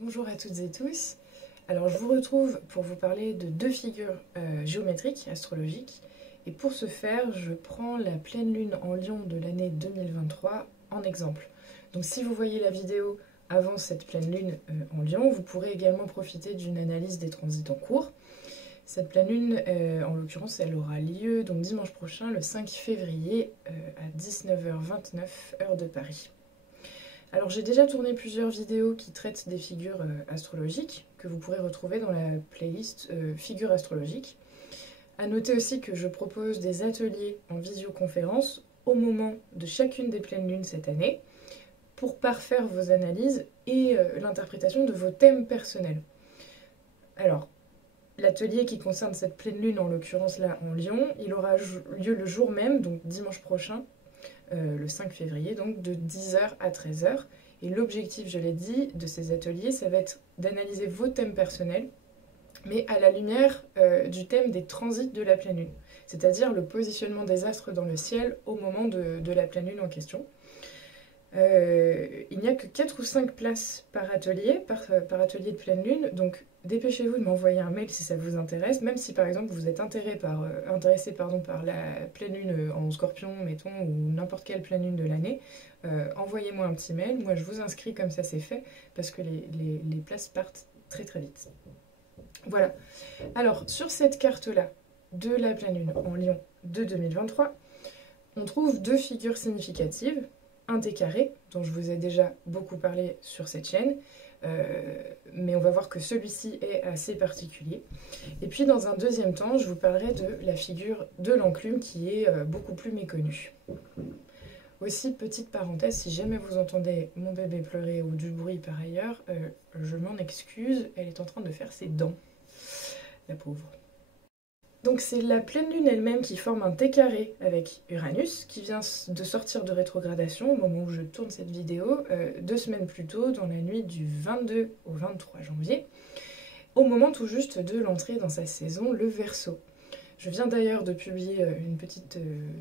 Bonjour à toutes et tous. Alors je vous retrouve pour vous parler de deux figures géométriques, astrologiques. Et pour ce faire, je prends la pleine lune en Lion de l'année 2023 en exemple. Donc si vous voyez la vidéo avant cette pleine lune en Lion, vous pourrez également profiter d'une analyse des transits en cours. Cette pleine lune, en l'occurrence, elle aura lieu donc dimanche prochain, le 5 février, à 19h29, heure de Paris. Alors j'ai déjà tourné plusieurs vidéos qui traitent des figures astrologiques, que vous pourrez retrouver dans la playlist figures astrologiques. A noter aussi que je propose des ateliers en visioconférence au moment de chacune des pleines lunes cette année, pour parfaire vos analyses et l'interprétation de vos thèmes personnels. Alors, l'atelier qui concerne cette pleine lune, en l'occurrence là en Lion, il aura lieu le jour même, donc dimanche prochain, le 5 février, donc de 10h à 13h. Et l'objectif, je l'ai dit, de ces ateliers, ça va être d'analyser vos thèmes personnels, mais à la lumière du thème des transits de la pleine lune, c'est-à-dire le positionnement des astres dans le ciel au moment de la pleine lune en question. Il n'y a que 4 ou 5 places par atelier de pleine lune, donc dépêchez-vous de m'envoyer un mail si ça vous intéresse, même si par exemple vous êtes intéressé par la pleine lune en scorpion, mettons, ou n'importe quelle pleine lune de l'année, envoyez-moi un petit mail, moi je vous inscris comme ça c'est fait, parce que les places partent très très vite. Voilà, alors sur cette carte-là, de la pleine lune en Lion de 2023, on trouve deux figures significatives. Un T carré, dont je vous ai déjà beaucoup parlé sur cette chaîne, mais on va voir que celui-ci est assez particulier. Et puis dans un deuxième temps, je vous parlerai de la figure de l'enclume qui est beaucoup plus méconnue. Aussi, petite parenthèse, si jamais vous entendez mon bébé pleurer ou du bruit par ailleurs, je m'en excuse, elle est en train de faire ses dents, la pauvre. Donc c'est la pleine lune elle-même qui forme un T carré avec Uranus, qui vient de sortir de rétrogradation au moment où je tourne cette vidéo, 2 semaines plus tôt, dans la nuit du 22 au 23 janvier, au moment tout juste de l'entrée dans sa saison, le Verseau. Je viens d'ailleurs de publier une petite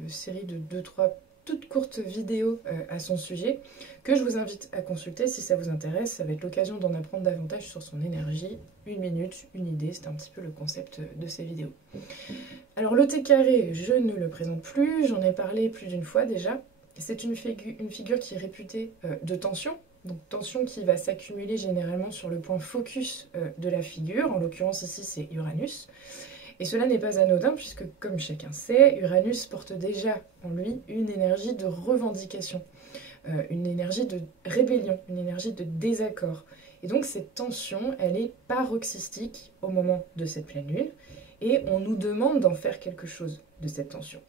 série de 2-3 toutes courtes vidéos à son sujet, que je vous invite à consulter si ça vous intéresse. Ça va être l'occasion d'en apprendre davantage sur son énergie. 1 minute, une idée, c'est un petit peu le concept de ces vidéos. Alors le T carré, je ne le présente plus, j'en ai parlé plus d'une fois déjà. C'est une figure qui est réputée de tension, donc tension qui va s'accumuler généralement sur le point focus de la figure, en l'occurrence ici c'est Uranus. Et cela n'est pas anodin puisque, comme chacun sait, Uranus porte déjà en lui une énergie de revendication, une énergie de rébellion, une énergie de désaccord. Et donc cette tension, elle est paroxystique au moment de cette pleine lune, et on nous demande d'en faire quelque chose de cette tension.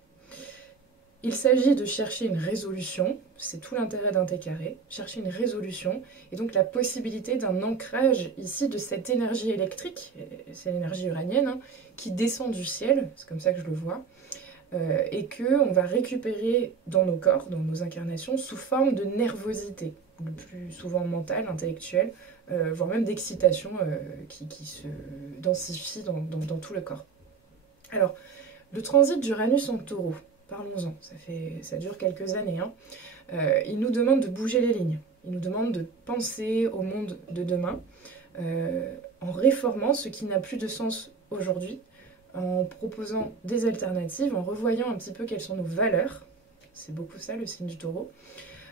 Il s'agit de chercher une résolution, c'est tout l'intérêt d'un T carré, chercher une résolution, et donc la possibilité d'un ancrage ici de cette énergie électrique, c'est l'énergie uranienne, hein, qui descend du ciel, c'est comme ça que je le vois, et qu'on va récupérer dans nos corps, dans nos incarnations, sous forme de nervosité, le plus souvent mentale, intellectuelle, voire même d'excitation qui se densifie dans tout le corps. Alors, le transit d'Uranus en Taureau, parlons-en, ça dure quelques années, hein. Il nous demande de bouger les lignes, il nous demande de penser au monde de demain, en réformant ce qui n'a plus de sens aujourd'hui, en proposant des alternatives, en revoyant un petit peu quelles sont nos valeurs, c'est beaucoup ça le signe du Taureau,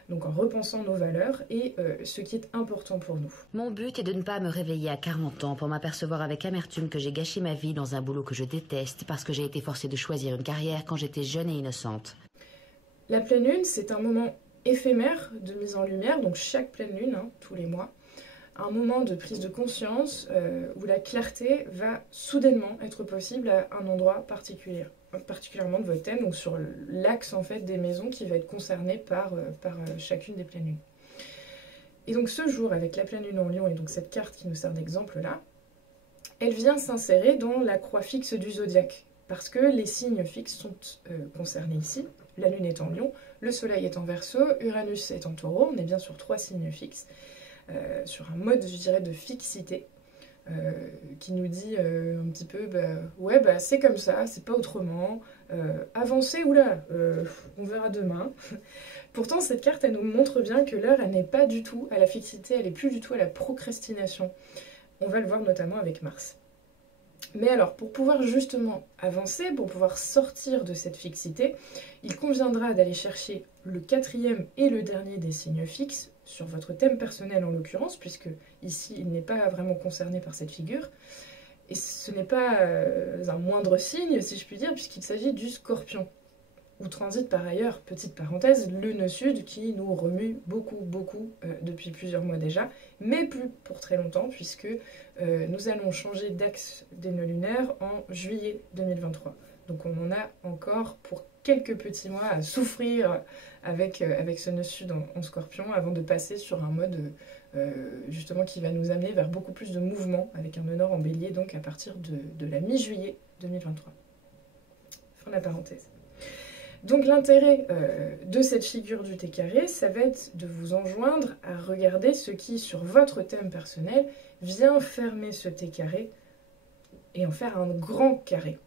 donc en repensant nos valeurs et ce qui est important pour nous. Mon but est de ne pas me réveiller à 40 ans pour m'apercevoir avec amertume que j'ai gâché ma vie dans un boulot que je déteste parce que j'ai été forcée de choisir une carrière quand j'étais jeune et innocente. La pleine lune, c'est un moment éphémère de mise en lumière, donc chaque pleine lune, hein, tous les mois, un moment de prise de conscience où la clarté va soudainement être possible à un endroit particulièrement de votre thème, donc sur l'axe en fait des maisons qui va être concerné par chacune des pleines lunes. Et donc ce jour, avec la pleine lune en Lion et donc cette carte qui nous sert d'exemple là, elle vient s'insérer dans la croix fixe du zodiaque, parce que les signes fixes sont concernés ici. La lune est en Lion, le soleil est en Verseau, Uranus est en Taureau, on est bien sur 3 signes fixes. Sur un mode, je dirais, de fixité, qui nous dit un petit peu, ouais, c'est comme ça, c'est pas autrement, avancez, oula, on verra demain. Pourtant, cette carte, elle nous montre bien que l'heure, elle n'est pas du tout à la fixité, elle n'est plus du tout à la procrastination. On va le voir notamment avec Mars. Mais alors, pour pouvoir justement avancer, pour pouvoir sortir de cette fixité, il conviendra d'aller chercher le 4e et le dernier des signes fixes, sur votre thème personnel en l'occurrence, puisque ici, il n'est pas vraiment concerné par cette figure. Et ce n'est pas un moindre signe, si je puis dire, puisqu'il s'agit du Scorpion, où transite par ailleurs, petite parenthèse, le nœud sud qui nous remue beaucoup depuis plusieurs mois déjà, mais plus pour très longtemps, puisque nous allons changer d'axe des nœuds lunaires en juillet 2023. Donc on en a encore pour quelques petits mois à souffrir avec ce nœud sud en Scorpion, avant de passer sur un mode justement qui va nous amener vers beaucoup plus de mouvement, avec un nœud nord en Bélier, donc à partir de la mi-juillet 2023. Fin de la parenthèse. Donc l'intérêt de cette figure du T carré, ça va être de vous enjoindre à regarder ce qui, sur votre thème personnel, vient fermer ce T carré et en faire un grand carré.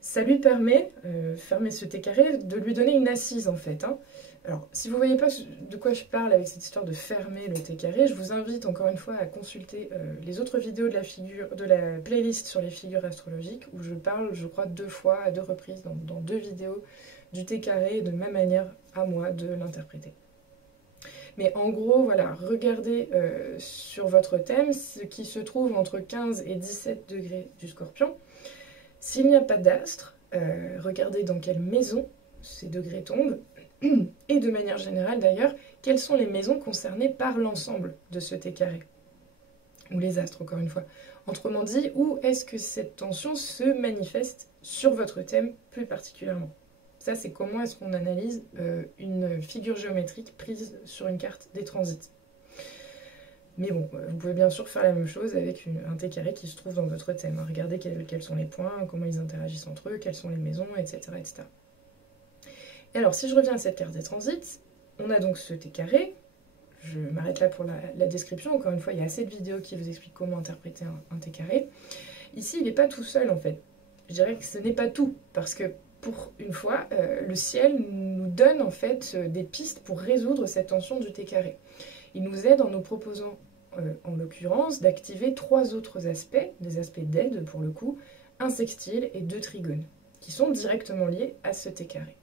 Ça lui permet, fermer ce T carré, de lui donner une assise en fait. Alors, si vous ne voyez pas de quoi je parle avec cette histoire de fermer le T carré, je vous invite encore une fois à consulter les autres vidéos de la playlist sur les figures astrologiques, où je parle, je crois, 2 fois, à 2 reprises, dans 2 vidéos, du T carré, de ma manière à moi de l'interpréter. Mais en gros, voilà, regardez sur votre thème ce qui se trouve entre 15 et 17 degrés du Scorpion. S'il n'y a pas d'astre, regardez dans quelle maison ces degrés tombent. Et de manière générale d'ailleurs, quelles sont les maisons concernées par l'ensemble de ce T carré, ou les astres encore une fois. Autrement dit, où est-ce que cette tension se manifeste sur votre thème plus particulièrement. Ça, c'est comment est-ce qu'on analyse une figure géométrique prise sur une carte des transits. Mais bon, vous pouvez bien sûr faire la même chose avec un T carré qui se trouve dans votre thème. Regardez quels sont les points, comment ils interagissent entre eux, quelles sont les maisons, etc. etc. Et alors, si je reviens à cette carte des transits, on a donc ce T carré. Je m'arrête là pour la description. Encore une fois, il y a assez de vidéos qui vous expliquent comment interpréter un T carré. Ici, il n'est pas tout seul, en fait. Je dirais que ce n'est pas tout, parce que, pour une fois, le ciel nous donne, en fait, des pistes pour résoudre cette tension du T carré. Il nous aide en nous proposant, en l'occurrence, d'activer 3 autres aspects, des aspects d'aide, pour le coup, un sextile et 2 trigones, qui sont directement liés à ce T carré.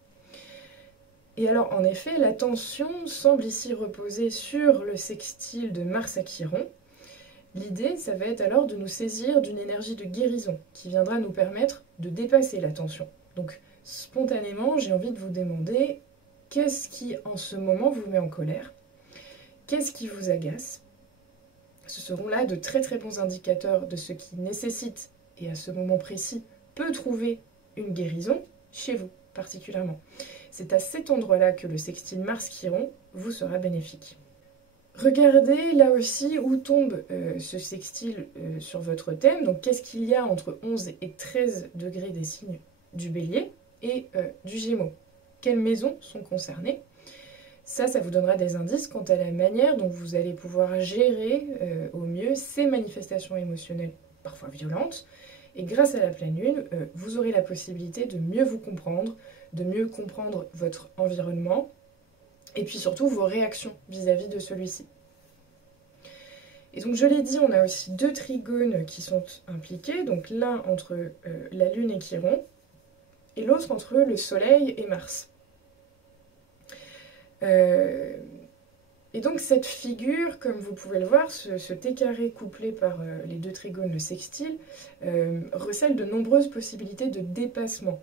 Et alors, en effet, la tension semble ici reposer sur le sextile de Mars à Chiron. L'idée, ça va être alors de nous saisir d'une énergie de guérison qui viendra nous permettre de dépasser la tension. Donc, spontanément, j'ai envie de vous demander qu'est-ce qui, en ce moment, vous met en colère? Qu'est-ce qui vous agace? Ce seront là de très très bons indicateurs de ce qui nécessite, et à ce moment précis, peut trouver une guérison chez vous, particulièrement. C'est à cet endroit-là que le sextile Mars-Chiron vous sera bénéfique. Regardez là aussi où tombe ce sextile sur votre thème. Donc qu'est-ce qu'il y a entre 11 et 13 degrés des signes du Bélier et du Gémeaux? Quelles maisons sont concernées? Ça vous donnera des indices quant à la manière dont vous allez pouvoir gérer au mieux ces manifestations émotionnelles, parfois violentes. Et grâce à la pleine lune, vous aurez la possibilité de mieux vous comprendre, de mieux comprendre votre environnement, et puis surtout vos réactions vis-à-vis de celui-ci. Et donc je l'ai dit, on a aussi 2 trigones qui sont impliqués, donc l'un entre la Lune et Chiron, et l'autre entre le Soleil et Mars. Et donc cette figure, comme vous pouvez le voir, ce T carré couplé par les 2 trigones, le sextile, recèle de nombreuses possibilités de dépassement,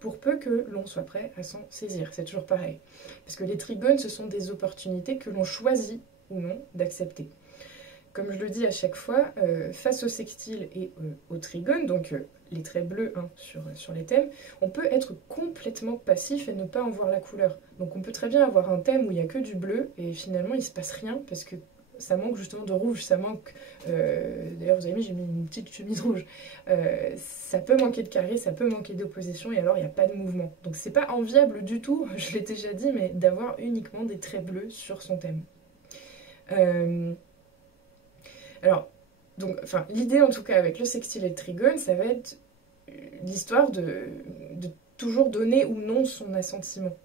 pour peu que l'on soit prêt à s'en saisir. C'est toujours pareil. Parce que les trigones, ce sont des opportunités que l'on choisit ou non d'accepter. Comme je le dis à chaque fois, face au sextile et au trigone, donc les traits bleus sur les thèmes, on peut être complètement passif et ne pas en voir la couleur. Donc on peut très bien avoir un thème où il n'y a que du bleu et finalement il ne se passe rien parce que ça manque justement de rouge, ça manque... D'ailleurs vous avez vu, j'ai mis une petite chemise rouge. Ça peut manquer de carré, ça peut manquer d'opposition et alors il n'y a pas de mouvement. Donc c'est pas enviable du tout, je l'ai déjà dit, mais d'avoir uniquement des traits bleus sur son thème. Alors, l'idée en tout cas avec le sextile et le trigone, ça va être l'histoire de toujours donner ou non son assentiment.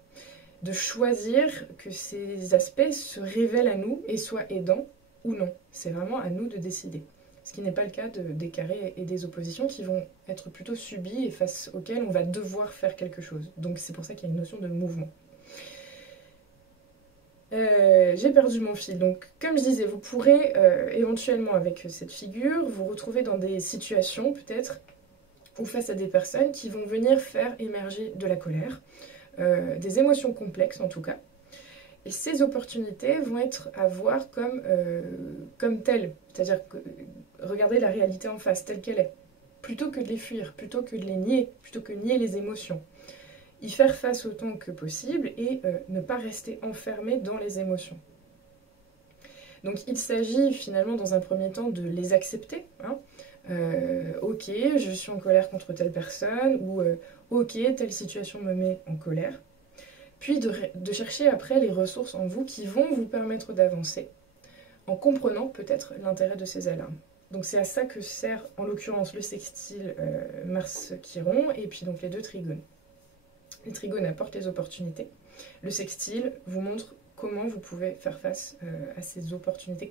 de choisir que ces aspects se révèlent à nous et soient aidants ou non. C'est vraiment à nous de décider. Ce qui n'est pas le cas des carrés et des oppositions qui vont être plutôt subies et face auxquelles on va devoir faire quelque chose. Donc c'est pour ça qu'il y a une notion de mouvement. J'ai perdu mon fil. Donc comme je disais, vous pourrez éventuellement avec cette figure vous retrouver dans des situations peut-être ou face à des personnes qui vont venir faire émerger de la colère, des émotions complexes en tout cas. Et ces opportunités vont être à voir comme telles, c'est-à-dire regarder la réalité en face telle qu'elle est, plutôt que de les fuir, plutôt que de les nier, plutôt que de nier les émotions. Y faire face autant que possible et ne pas rester enfermé dans les émotions. Donc il s'agit finalement dans un premier temps de les accepter. Hein. Ok, je suis en colère contre telle personne, ou ok, telle situation me met en colère. Puis de chercher après les ressources en vous qui vont vous permettre d'avancer, en comprenant peut-être l'intérêt de ces alarmes. Donc c'est à ça que sert en l'occurrence le sextile Mars-Chiron et puis donc les deux trigones. Les trigones apportent les opportunités. Le sextile vous montre comment vous pouvez faire face à ces opportunités,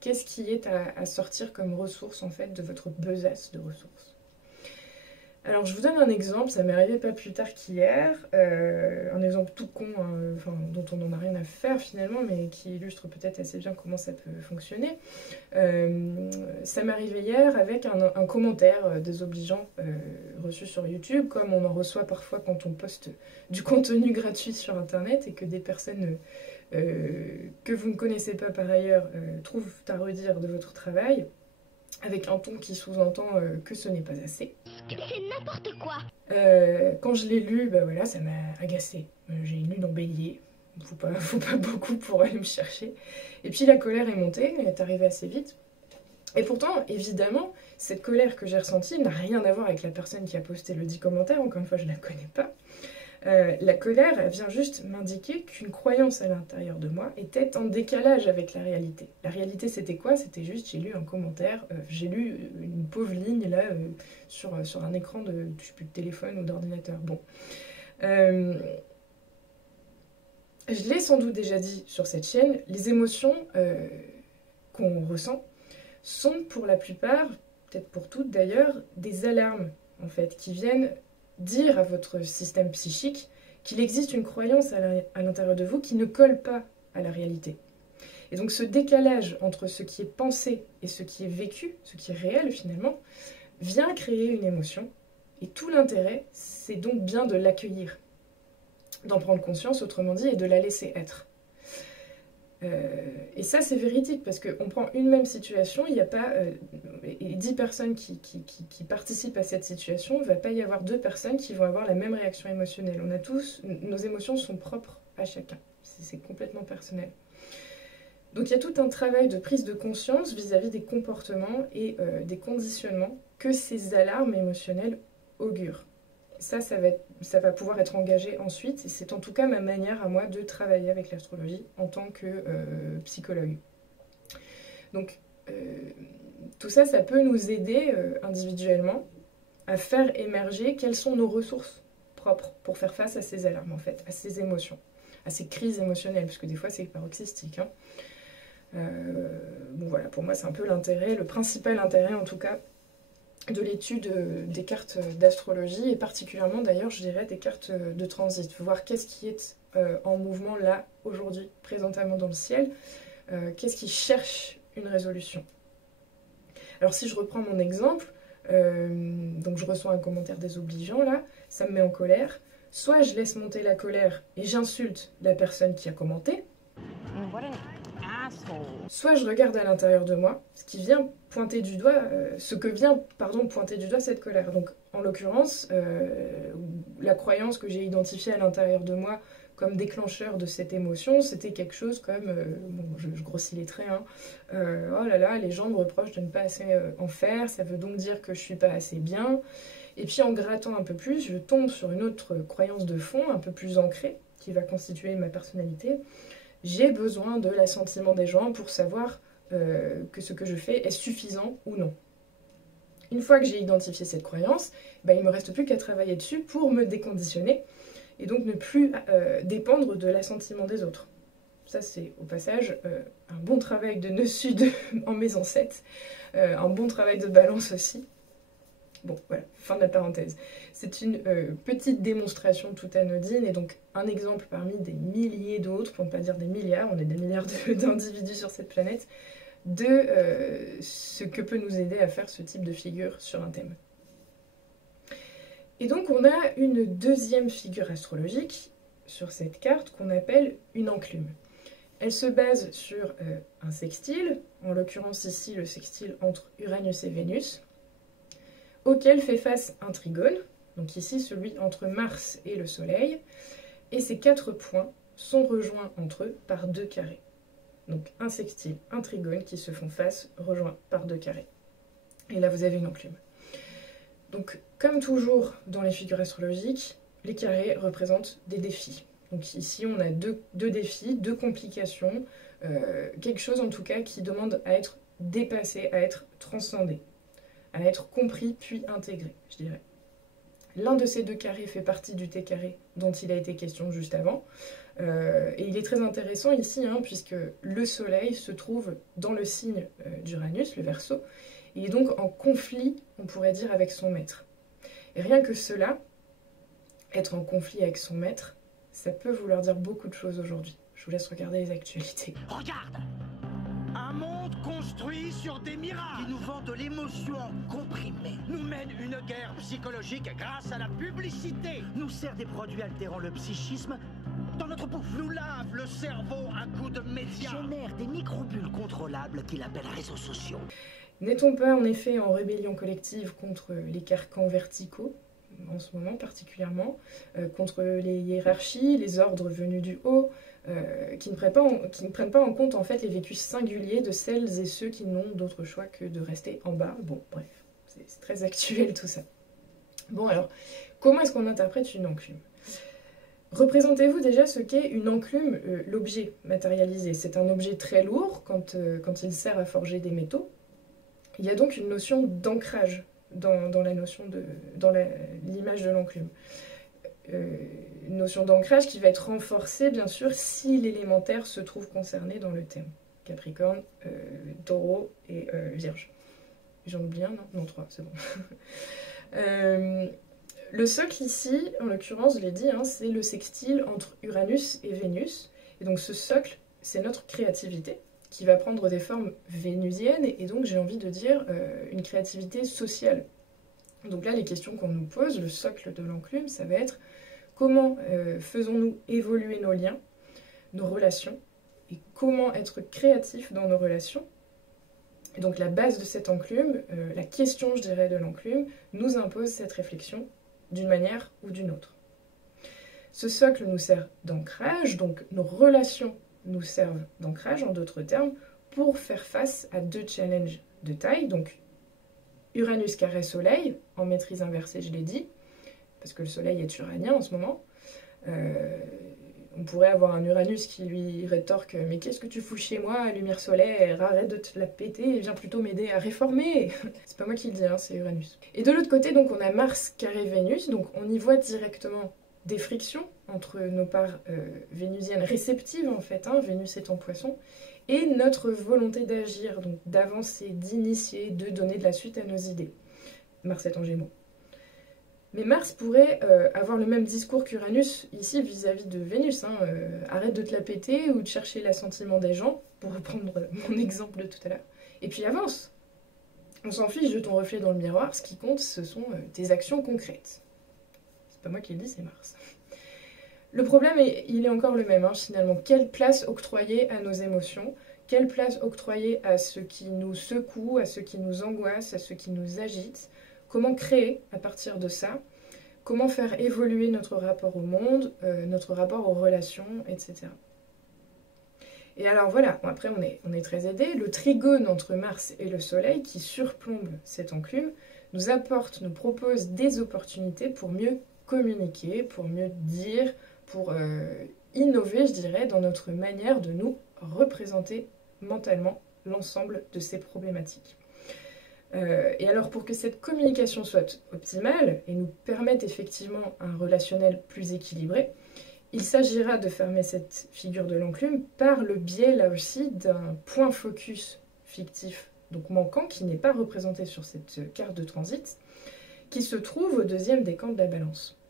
qu'est-ce qui est à sortir comme ressource en fait de votre besace de ressources. Alors je vous donne un exemple, ça m'est arrivé pas plus tard qu'hier, un exemple tout con, dont on n'en a rien à faire finalement, mais qui illustre peut-être assez bien comment ça peut fonctionner. Ça m'est arrivé hier avec un commentaire désobligeant reçu sur YouTube, comme on en reçoit parfois quand on poste du contenu gratuit sur internet et que des personnes que vous ne connaissez pas par ailleurs trouvent à redire de votre travail, avec un ton qui sous-entend que ce n'est pas assez. C'est n'importe quoi. Quand je l'ai lu, bah voilà, ça m'a agacée. J'ai lu dans Bélier, faut pas beaucoup pour aller me chercher. Et puis la colère est montée, elle est arrivée assez vite. Et pourtant, évidemment, cette colère que j'ai ressentie n'a rien à voir avec la personne qui a posté le dit commentaire, encore une fois, je ne la connais pas. La colère, elle vient juste m'indiquer qu'une croyance à l'intérieur de moi était en décalage avec la réalité. La réalité, c'était quoi? C'était juste, j'ai lu un commentaire, j'ai lu une pauvre ligne là sur un écran je sais plus, de téléphone ou d'ordinateur. Bon. Je l'ai sans doute déjà dit sur cette chaîne, les émotions qu'on ressent sont pour la plupart, peut-être pour toutes d'ailleurs, des alarmes en fait, qui viennent dire à votre système psychique qu'il existe une croyance à l'intérieur de vous qui ne colle pas à la réalité. Et donc ce décalage entre ce qui est pensé et ce qui est vécu, ce qui est réel finalement, vient créer une émotion. Et tout l'intérêt, c'est donc bien de l'accueillir, d'en prendre conscience, autrement dit, et de la laisser être. Et ça, c'est véridique, parce qu'on prend une même situation, il n'y a pas 10 personnes qui participent à cette situation, il ne va pas y avoir 2 personnes qui vont avoir la même réaction émotionnelle. On a tous, nos émotions sont propres à chacun, c'est complètement personnel. Donc il y a tout un travail de prise de conscience vis-à-vis des comportements et des conditionnements que ces alarmes émotionnelles augurent. Ça va pouvoir être engagé ensuite, et c'est en tout cas ma manière à moi de travailler avec l'astrologie en tant que psychologue. Donc tout ça, ça peut nous aider individuellement à faire émerger quelles sont nos ressources propres pour faire face à ces alarmes en fait, à ces émotions, à ces crises émotionnelles, parce que des fois c'est paroxystique. Hein. Bon voilà, pour moi c'est un peu l'intérêt, le principal intérêt en tout cas, de l'étude des cartes d'astrologie, et particulièrement d'ailleurs je dirais des cartes de transit, voir qu'est-ce qui est en mouvement là, aujourd'hui, présentement dans le ciel, qu'est-ce qui cherche une résolution. Alors si je reprends mon exemple, donc je reçois un commentaire désobligeant là, ça me met en colère, soit je laisse monter la colère et j'insulte la personne qui a commenté, soit je regarde à l'intérieur de moi ce que vient pointer du doigt cette colère. Donc en l'occurrence, la croyance que j'ai identifiée à l'intérieur de moi comme déclencheur de cette émotion, c'était quelque chose comme, je grossis les traits, hein, oh là là, les gens me reprochent de ne pas assez en faire, ça veut donc dire que je suis pas assez bien. Et puis en grattant un peu plus, je tombe sur une autre croyance de fond, un peu plus ancrée, qui va constituer ma personnalité. J'ai besoin de l'assentiment des gens pour savoir que ce que je fais est suffisant ou non. Une fois que j'ai identifié cette croyance, il ne me reste plus qu'à travailler dessus pour me déconditionner et donc ne plus dépendre de l'assentiment des autres. Ça, c'est au passage un bon travail de nœud sud en maison 7, un bon travail de balance aussi. Bon, voilà, fin de la parenthèse. C'est une petite démonstration toute anodine, et donc un exemple parmi des milliers d'autres, pour ne pas dire des milliards, on est des milliards d'individus sur cette planète, de ce que peut nous aider à faire ce type de figure sur un thème. Et donc on a une deuxième figure astrologique sur cette carte qu'on appelle une enclume. Elle se base sur un sextile, en l'occurrence ici le sextile entre Uranus et Vénus, auquel fait face un trigone, donc ici celui entre Mars et le Soleil, et ces 4 points sont rejoints entre eux par 2 carrés. Donc un sextile, un trigone qui se font face, rejoints par 2 carrés. Et là vous avez une enclume. Donc comme toujours dans les figures astrologiques, les carrés représentent des défis. Donc ici on a deux défis, 2 complications, quelque chose en tout cas qui demande à être dépassé, à être transcendé, à être compris puis intégré, je dirais. L'un de ces 2 carrés fait partie du T carré dont il a été question juste avant. Et il est très intéressant ici, puisque le Soleil se trouve dans le signe d'Uranus, le Verseau, et est donc en conflit, on pourrait dire, avec son maître. Et rien que cela, être en conflit avec son maître, ça peut vouloir dire beaucoup de choses aujourd'hui. Je vous laisse regarder les actualités. Regarde! Un monde construit sur des miracles qui nous vend de l'émotion comprimée, nous mène une guerre psychologique grâce à la publicité, nous sert des produits altérant le psychisme dans notre bouffe, nous lave le cerveau à coups de médias, génère des microbules contrôlables qu'il appelle réseaux sociaux. N'est-on pas en effet en rébellion collective contre les carcans verticaux, en ce moment particulièrement, contre les hiérarchies, les ordres venus du haut, qui ne prennent pas en compte en fait les vécus singuliers de celles et ceux qui n'ont d'autre choix que de rester en bas. Bon, bref, c'est très actuel tout ça. Bon alors, comment est-ce qu'on interprète une enclume? Représentez-vous déjà ce qu'est une enclume, l'objet matérialisé. C'est un objet très lourd quand il sert à forger des métaux. Il y a donc une notion d'ancrage dans l'image de l'enclume. Une notion d'ancrage qui va être renforcée, bien sûr, si l'élémentaire se trouve concerné dans le thème. Capricorne, Taureau et Vierge. J'en oublie un, non? Non, 3, c'est bon. Le socle ici, en l'occurrence, je l'ai dit, c'est le sextile entre Uranus et Vénus. Et donc ce socle, c'est notre créativité, qui va prendre des formes vénusiennes, et donc j'ai envie de dire une créativité sociale. Donc là, les questions qu'on nous pose, le socle de l'enclume, ça va être comment faisons-nous évoluer nos liens, nos relations, et comment être créatif dans nos relations. Et donc la base de cette enclume, la question, je dirais, de l'enclume, nous impose cette réflexion d'une manière ou d'une autre. Ce socle nous sert d'ancrage, donc nos relations nous servent d'ancrage, en d'autres termes, pour faire face à 2 challenges de taille, donc Uranus carré Soleil, en maîtrise inversée, je l'ai dit, parce que le Soleil est uranien en ce moment. On pourrait avoir un Uranus qui lui rétorque « Mais qu'est-ce que tu fous chez moi, lumière solaire, arrête de te la péter et viens plutôt m'aider à réformer !» C'est pas moi qui le dis, c'est Uranus. Et de l'autre côté, donc, on a Mars carré Vénus, donc on y voit directement des frictions entre nos parts vénusiennes réceptives, en fait, Vénus est en Poisson, et notre volonté d'agir, donc d'avancer, d'initier, de donner de la suite à nos idées. Mars est en Gémeaux. Mais Mars pourrait avoir le même discours qu'Uranus ici vis-à-vis de Vénus. Arrête de te la péter ou de chercher l'assentiment des gens, pour reprendre mon exemple de tout à l'heure. Et puis avance. On s'en fiche de ton reflet dans le miroir, ce qui compte, ce sont tes actions concrètes. C'est pas moi qui le dis, c'est Mars. Le problème, il est encore le même, finalement. Quelle place octroyer à nos émotions? Quelle place octroyer à ce qui nous secoue, à ce qui nous angoisse, à ce qui nous agite? Comment créer à partir de ça? Comment faire évoluer notre rapport au monde, notre rapport aux relations, etc. Et alors voilà, après on est très aidé. Le trigone entre Mars et le Soleil qui surplombe cette enclume nous propose des opportunités pour mieux communiquer, pour mieux dire, pour innover, je dirais, dans notre manière de nous représenter mentalement l'ensemble de ces problématiques. Et alors pour que cette communication soit optimale et nous permette effectivement un relationnel plus équilibré, il s'agira de fermer cette figure de l'enclume par le biais là aussi d'un point focus fictif, donc manquant, qui n'est pas représenté sur cette carte de transit, qui se trouve au deuxième décan de la balance.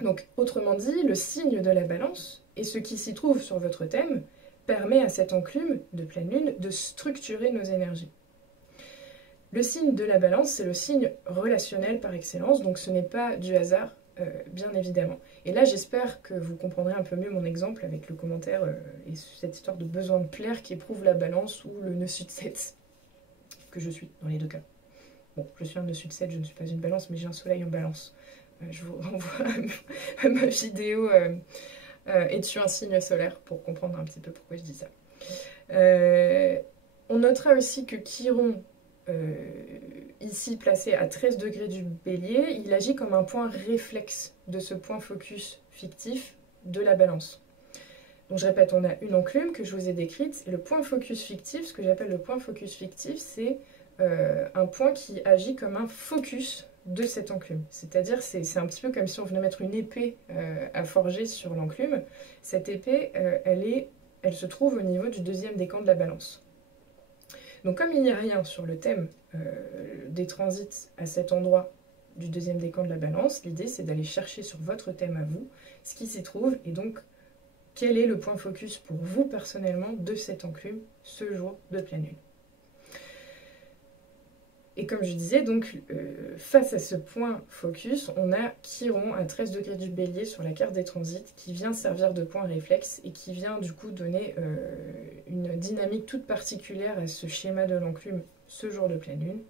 Donc autrement dit, le signe de la balance et ce qui s'y trouve sur votre thème permet à cette enclume de pleine lune de structurer nos énergies. Le signe de la balance, c'est le signe relationnel par excellence, donc ce n'est pas du hasard, bien évidemment. Et là, j'espère que vous comprendrez un peu mieux mon exemple avec le commentaire et cette histoire de besoin de plaire qui éprouve la balance ou le nœud sud 7, que je suis dans les deux cas. Bon, je suis un nœud sud 7, je ne suis pas une balance, mais j'ai un soleil en balance. Je vous renvoie à ma vidéo Es-tu un signe solaire pour comprendre un petit peu pourquoi je dis ça. On notera aussi que Chiron, ici placé à 13 degrés du bélier, il agit comme un point réflexe de ce point focus fictif de la balance. Donc je répète, on a une enclume que je vous ai décrite, et le point focus fictif, ce que j'appelle le point focus fictif, c'est un point qui agit comme un focus de cette enclume. C'est-à-dire, c'est un petit peu comme si on venait mettre une épée à forger sur l'enclume. Cette épée, elle se trouve au niveau du deuxième décan de la balance. Donc comme il n'y a rien sur le thème des transits à cet endroit du deuxième décan de la balance, l'idée c'est d'aller chercher sur votre thème à vous ce qui s'y trouve et donc quel est le point focus pour vous personnellement de cette enclume ce jour de pleine lune. Et comme je disais, donc face à ce point focus, on a Chiron à 13 degrés du bélier sur la carte des transits qui vient servir de point réflexe et qui vient du coup donner une dynamique toute particulière à ce schéma de l'enclume ce jour de pleine lune.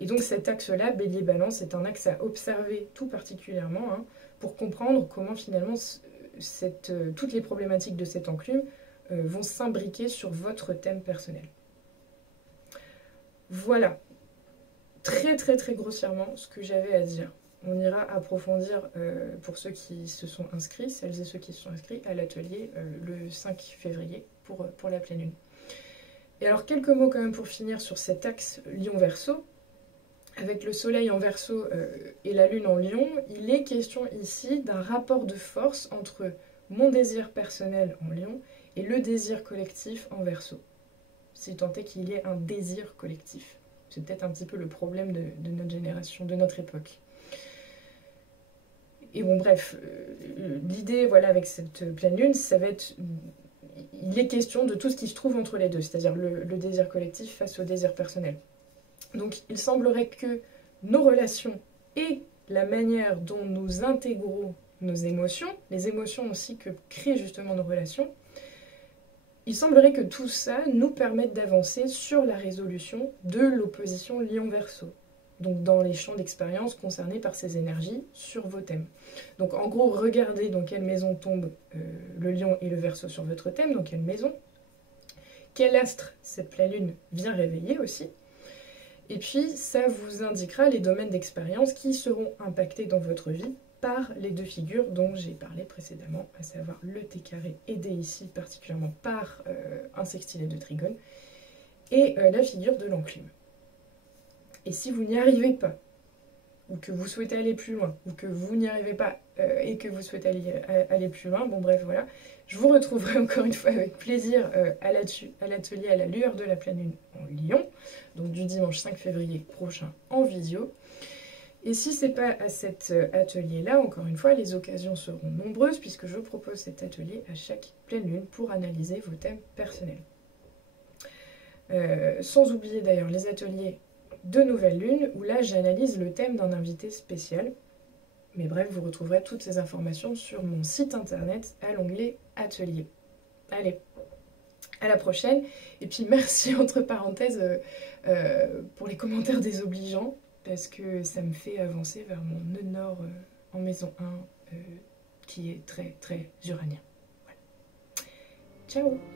Et donc cet axe-là, bélier-balance, est un axe à observer tout particulièrement pour comprendre comment finalement toutes les problématiques de cette enclume vont s'imbriquer sur votre thème personnel. Voilà. Très très très grossièrement ce que j'avais à dire. On ira approfondir pour ceux qui se sont inscrits, celles et ceux qui se sont inscrits à l'atelier le 5 février pour la pleine lune. Et alors quelques mots quand même pour finir sur cet axe Lion-Verseau. Avec le soleil en Verseau et la lune en Lion, il est question ici d'un rapport de force entre mon désir personnel en Lion et le désir collectif en Verseau. Si tant est qu'il y ait un désir collectif. C'est peut-être un petit peu le problème de notre génération, de notre époque. Et bon, bref, l'idée, voilà, avec cette pleine lune, ça va être... Il est question de tout ce qui se trouve entre les deux, c'est-à-dire le désir collectif face au désir personnel. Donc, il semblerait que nos relations et la manière dont nous intégrons nos émotions, les émotions aussi que créent justement nos relations, il semblerait que tout ça nous permette d'avancer sur la résolution de l'opposition Lion-Verseau, donc dans les champs d'expérience concernés par ces énergies sur vos thèmes. Donc en gros, regardez dans quelle maison tombe le Lion et le Verseau sur votre thème, dans quelle maison, quel astre cette pleine lune vient réveiller aussi, et puis ça vous indiquera les domaines d'expérience qui seront impactés dans votre vie par les deux figures dont j'ai parlé précédemment, à savoir le T carré aidé ici particulièrement par un sextilet de trigone et la figure de l'enclume. Et si vous n'y arrivez pas, ou que vous souhaitez aller plus loin, ou que vous n'y arrivez pas et que vous souhaitez aller plus loin, bon bref voilà, je vous retrouverai encore une fois avec plaisir à l'atelier à la lueur de la pleine lune en Lion, donc du dimanche 5 février prochain en visio. Et si ce n'est pas à cet atelier-là, encore une fois, les occasions seront nombreuses puisque je propose cet atelier à chaque pleine lune pour analyser vos thèmes personnels. Sans oublier d'ailleurs les ateliers de nouvelle lune où là j'analyse le thème d'un invité spécial. Mais bref, vous retrouverez toutes ces informations sur mon site internet à l'onglet atelier. Allez, à la prochaine. Et puis merci entre parenthèses pour les commentaires désobligeants, parce que ça me fait avancer vers mon nœud nord en maison 1 qui est très très uranien. Voilà. Ciao!